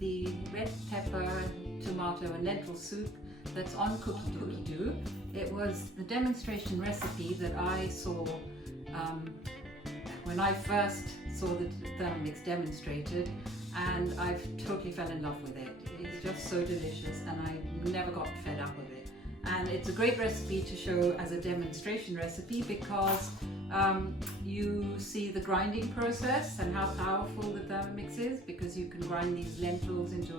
the red pepper, tomato and lentil soup that's on Cookie Doo. It was the demonstration recipe that I saw when I first saw the Thermomix demonstrated, and I've totally fell in love with it. It's just so delicious and I never got fed up with it. And it's a great recipe to show as a demonstration recipe because you see the grinding process and how powerful the Thermomix is, because you can grind these lentils into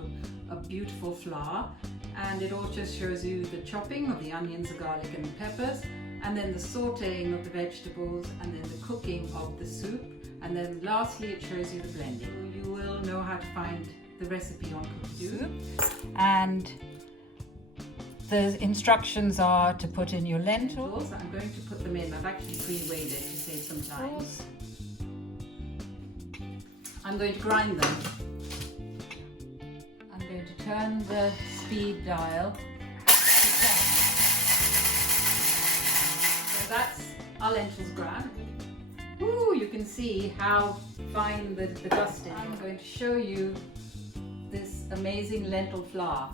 a beautiful flour, and it all just shows you the chopping of the onions, the garlic and the peppers, and then the sauteing of the vegetables, and then the cooking of the soup, and then lastly it shows you the blending. You will know how to find the recipe on Cookie Doo, and the instructions are to put in your lentils. I'm going to put them in. I've actually pre-weighed it to save some time. I'm going to grind them. I'm going to turn the speed dial to 10. So that's our lentils ground. Ooh, you can see how fine the dust is. I'm going to show you this amazing lentil flour,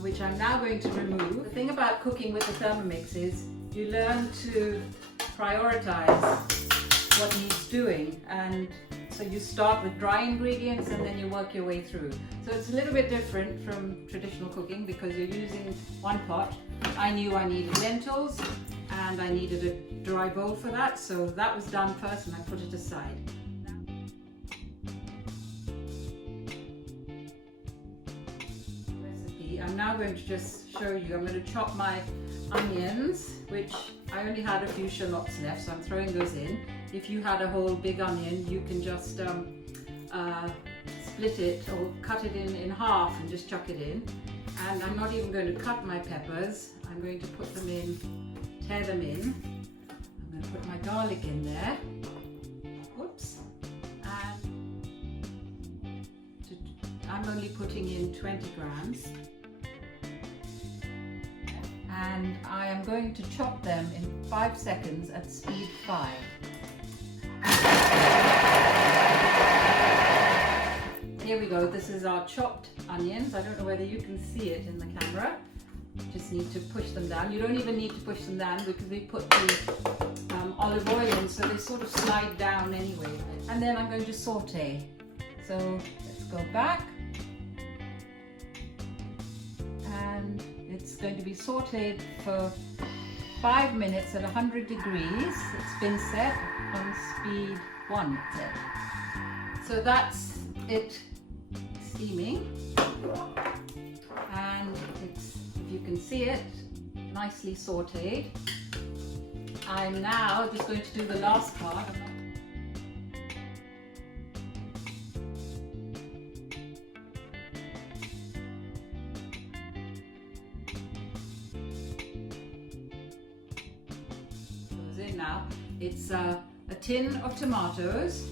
which I'm now going to remove. The thing about cooking with the Thermomix is you learn to prioritize what needs doing, and so you start with dry ingredients and then you work your way through. So it's a little bit different from traditional cooking because you're using one pot. I knew I needed lentils and I needed a dry bowl for that, so that was done first and I put it aside. I'm now going to just show you, I'm going to chop my onions, which I only had a few shallots left, so I'm throwing those in. If you had a whole big onion, you can just split it or cut it in half and just chuck it in. And I'm not even going to cut my peppers, I'm going to put them in, tear them in. I'm going to put my garlic in there. Whoops. And I'm only putting in 20 grams. And I am going to chop them in 5 seconds at speed 5. Here we go, this is our chopped onions. I don't know whether you can see it in the camera. Just need to push them down. You don't even need to push them down because we put the olive oil in, so they sort of slide down anyway. And then I'm going to saute. So let's go back. And it's going to be sauteed for 5 minutes at 100 degrees. It's been set on speed 1. So that's it steaming, and it's, if you can see it, nicely sauteed. I'm now just going to do the last part. Now it's a tin of tomatoes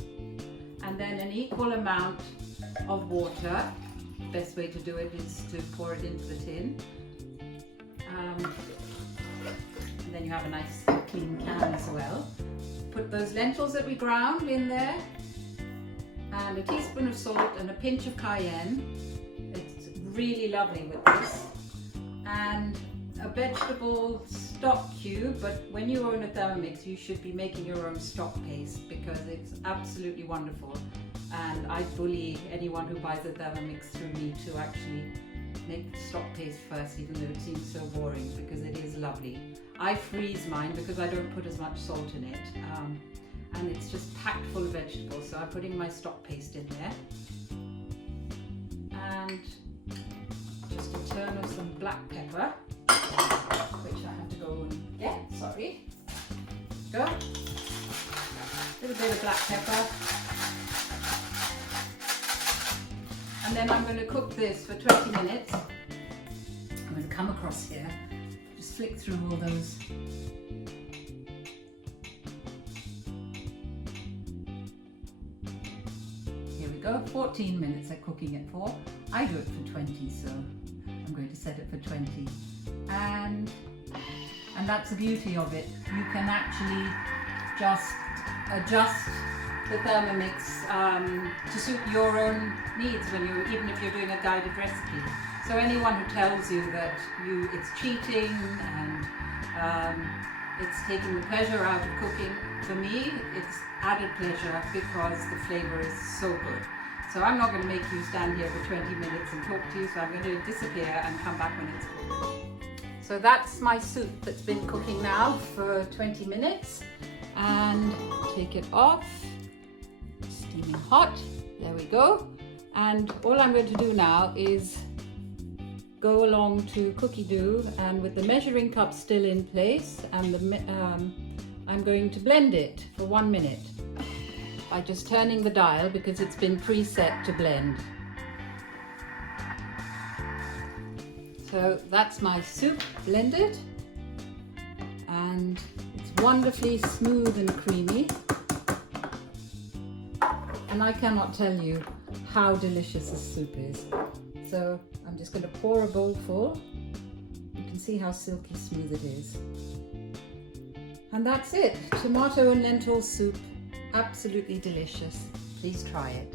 and then an equal amount of water. The best way to do it is to pour it into the tin, and then you have a nice clean can as well. Put those lentils that we ground in there, and a teaspoon of salt and a pinch of cayenne. It's really lovely with this, and a vegetable stock cube, but when you own a Thermomix you should be making your own stock paste because it's absolutely wonderful, and I bully anyone who buys a Thermomix through me to actually make the stock paste first, even though it seems so boring, because it is lovely. I freeze mine because I don't put as much salt in it, and it's just packed full of vegetables, so I'm putting my stock paste in there, and just a turn of some black pepper, which I have to go and get, sorry. Go. A little bit of black pepper. And then I'm going to cook this for 20 minutes. I'm going to come across here, just flick through all those. Here we go, 14 minutes I'm cooking it for. I do it for 20, so I'm going to set it for 20. And that's the beauty of it. You can actually just adjust the Thermomix to suit your own needs even if you're doing a guided recipe. So anyone who tells you that it's cheating and it's taking the pleasure out of cooking, for me it's added pleasure because the flavour is so good. So I'm not going to make you stand here for 20 minutes and talk to you, so I'm going to disappear and come back when it's cooked. So that's my soup that's been cooking now for 20 minutes, and take it off, steaming hot, there we go. And all I'm going to do now is go along to cookie dough, and with the measuring cup still in place, and I'm going to blend it for 1 minute by just turning the dial because it's been preset to blend. So that's my soup blended, and it's wonderfully smooth and creamy, and I cannot tell you how delicious this soup is. So I'm just going to pour a bowl full. You can see how silky smooth it is. And that's it, tomato and lentil soup, absolutely delicious. Please try it.